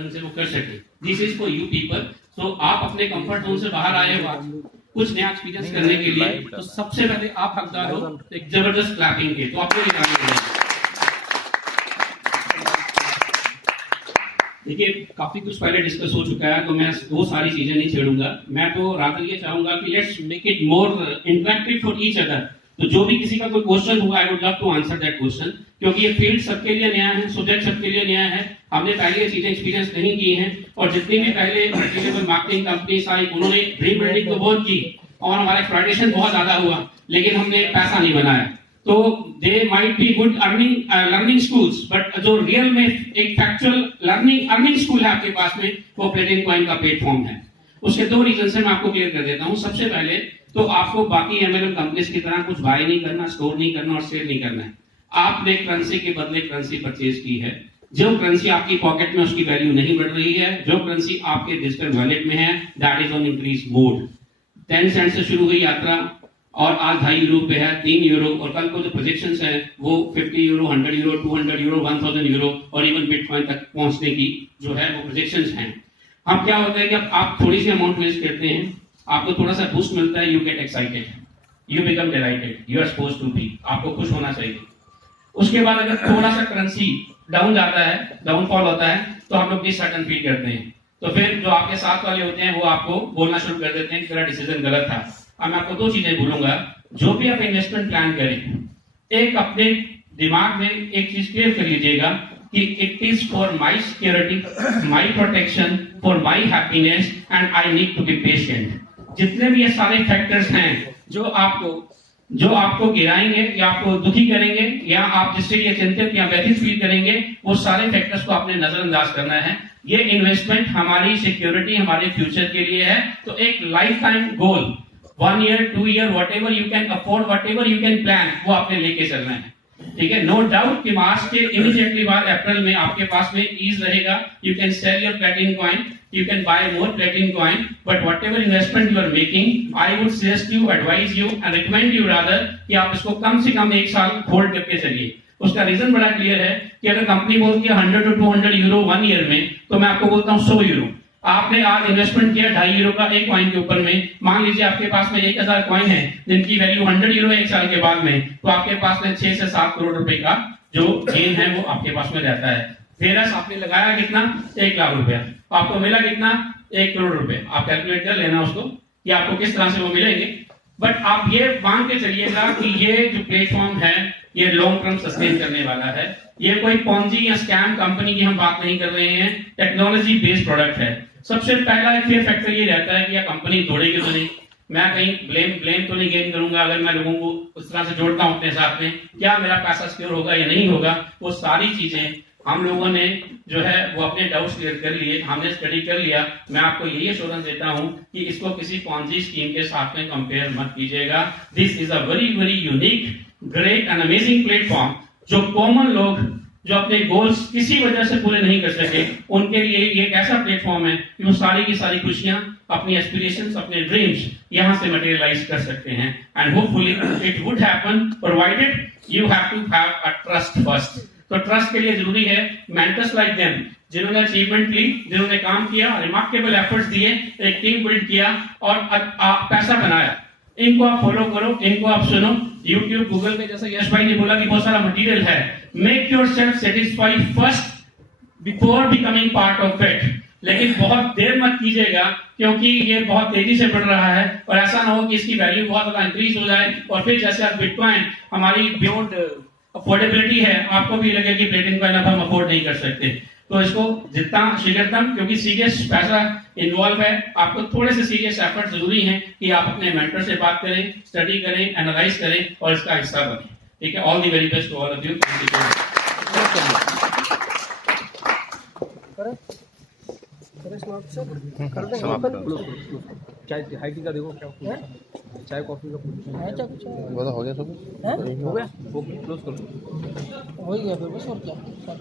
Confidence से वो कर सके। This is for you people. सो आप अपने कंफर्ट जोन से बाहर आए हो आज कुछ नया एक्सपीरियंस करने के लिए, तो सबसे पहले आप हकदार हो एक जबरदस्त क्लैपिंग के। तो आपके लिए काम करें। देखिए काफी कुछ पहले डिस्कस हो चुका है, तो मैं वो सारी चीजें नहीं छेड़ूंगा। मैं तो रात ये चाहूंगा कि let's make it more interactive for each other. तो जो भी किसी का कोई क्वेश्चन हुआ, I would love to answer that question, क्योंकि ये फील्ड सबके लिए नया है, सब्जेक्ट सबके लिए नया है। हमने पहले ये चीजें एक्सपीरियंस नहीं की हैं, और जितनी भी पहले मार्केटिंग कंपनीज आई उन्होंने ड्रीम बिल्डिंग तो बहुत की और हमारा एक्सप्लॉयटेशन बहुत ज्यादा हुआ, लेकिन हमने पैसा नहीं बनाया। तो they might be good learning schools, but जो रियल में एक फैक्चुअल अर्निंग स्कूल है आपके पास में, वो प्लेटिनम कॉइन का प्लेटफॉर्म है। उसके दो रीजन से मैं आपको क्लियर कर देता हूँ। सबसे पहले तो आपको बाकी एमएलएम कंपनीज की तरह कुछ बाय नहीं करना, स्टोर नहीं करना और सेल नहीं करना है। आपने करेंसी के बदले करेंसी परचेज की है। जो करेंसी आपकी पॉकेट में उसकी वैल्यू नहीं बढ़ रही है, जो करेंसी आपके डिजिटल वॉलेट में है, that is on increase mode. 10 cent से शुरू हुई यात्रा और आज 2.5 यूरो पे है, 3 यूरो, और कल को जो प्रोजेक्शंस हैं वो 50 यूरो, 100 यूरो, 200 यूरो, 1000 यूरो और इवन बिटकॉइन तक पहुंचने की जो है वो प्रोजेक्शंस हैं। हम क्या होता है कि आप थोड़ी सी अमाउंट रेज करते हैं, आपको थोड़ा सा बूस्ट मिलता है, you get excited, you become delighted, you are supposed to be, आपको खुश होना चाहिए। उसके बाद अगर थोड़ा सा करेंसी डाउन जाता है, डाउनफॉल होता है, तो हम लोग डिससर्टेन फील करते हैं। तो फिर जो आपके साथ वाले होते हैं वो आपको बोलना शुरू कर देते हैं कि तेरा डिसीजन गलत था। अब मैं आपको दो चीजें बोलूंगा। जो भी आप इन्वेस्टमेंट प्लान करें, एक अपने दिमाग में एक चीज क्लियर कर लीजिएगा कि it is for my security, my protection, for my happiness and I need to be patient. जितने भी ये सारे फैक्टर्स हैं जो आपको गिराएंगे या आपको दुखी करेंगे या आप जिससे ये चिंतित या व्यथित फील करेंगे, वो सारे फैक्टर्स को आपने नजरअंदाज करना है। ये इन्वेस्टमेंट हमारी सिक्योरिटी, हमारे फ्यूचर के लिए है। तो एक life time goal, 1 year, 2 year, whatever you can afford, whatever you can plan, वो आपने लेके चलना है। ठीक है, नो डाउट कि मार्च के इमीडिएटली बाद अप्रैल में आपके पास में ईज रहेगा, you can sell your platinum coin, you can buy more platinum coin, but whatever investment you are making, I would suggest you, advise you and recommend you rather कि आप इसको कम से कम 1 साल होल्ड करके चलिए। उसका रीजन बड़ा क्लियर है कि अगर कंपनी बोलती है 100 to 200 यूरो 1 ईयर में, तो मैं आपको बोलता हूँ 100 यूरो। आपने आज इन्वेस्टमेंट किया 2.5 यूरो का एक कॉइन के ऊपर में, मान लीजिए आपके पास में 1000 कॉइन है जिनकी वैल्यू 100 यूरो है 1 साल के बाद में, तो आपके पास में 6 से 7 करोड़ रुपए का जो गेन है वो आपके पास में रहता है। फेरस आपने लगाया कितना? 1 लाख रुपया, आपको मिला कितना? 1 करोड़ रुपए। आप कैलकुलेट कर लेना उसको कि आपको किस तरह से वो मिलेंगे। बट आप ये मान के चलिएगा कि ये जो प्लेटफॉर्म है ये लॉन्ग टर्म सस्टेन करने वाला है। ये कोई पॉन्जी या स्कैम कंपनी की हम बात नहीं कर रहे हैं, टेक्नोलॉजी बेस्ड प्रोडक्ट है। सबसे पहला फियर फैक्टर ये रहता है कि यह कंपनी तोड़ेगी तो नहीं। मैं कहीं ब्लेम तो नहीं गेन करूंगा अगर मैं लोगों को उस तरह से जोड़ता हूं अपने साथ में, क्या मेरा पैसा सिक्योर होगा या नहीं होगा। वो सारी चीजें हम लोगों ने जो है वो अपने डाउट्स क्लियर कर लिए, हमने स्टडी कर लिया। मैं आपको यही एश्योरेंस देता हूं कि इसको किसी पॉन्जी स्कीम के साथ में कंपेयर मत कीजिएगा। This is a very very unique, great and amazing platform, जो कॉमन लोग जो अपने गोल्स किसी वजह से पूरे नहीं कर सके, उनके लिए ये एक ऐसा प्लेटफॉर्म है कि वो सारी की सारी खुशियां, अपनी एस्पिरेशंस, अपने ड्रीम्स यहां से मटेरियलाइज कर सकते हैं। And hopefully it would happen, provided you have to have a trust first. तो ट्रस्ट के लिए जरूरी है मेंटर्स लाइक देम, जिन्होंने अचीवमेंट ली, जिन्होंने काम किया, रिमार्केबल एफर्ट्स दिए, एक टीम बिल्ड किया और पैसा बनाया। इनको आप फॉलो करो, इनको आप सुनो। YouTube, गूगल पे जैसा यश भाई ने बोला कि बहुत सारा मटेरियल है। Make yourself satisfied first before becoming part of it. लेकिन बहुत देर मत कीजिएगा, क्योंकि ये बहुत तेजी से बढ़ रहा है और ऐसा ना हो कि इसकी वैल्यू बहुत ज्यादा इंक्रीज हो जाए और फिर जैसे आप बिटकॉइन हमारी बियॉन्ड अफोर्डेबिलिटी है, आपको भी लगे कि प्लेटिनम कॉइन अब हम अफोर्ड नहीं कर सकते। तो इसको जितना शीघ्रतम, क्योंकि सीरियस पैसा इन्वॉल्व है, आपको थोड़े से सीरियस एफर्ट जरूरी हैं कि आप अपने मेंटर से बात करें, स्टडी करें, एनालाइज करें और इसका हिस्सा बनें। ठीक है, all the very best to all of you. चाय हाइटी का देखो क्या चाय कॉफी का हो गया सब, हो गया वो क्लोज करो, हो गया फिर बस और क्या।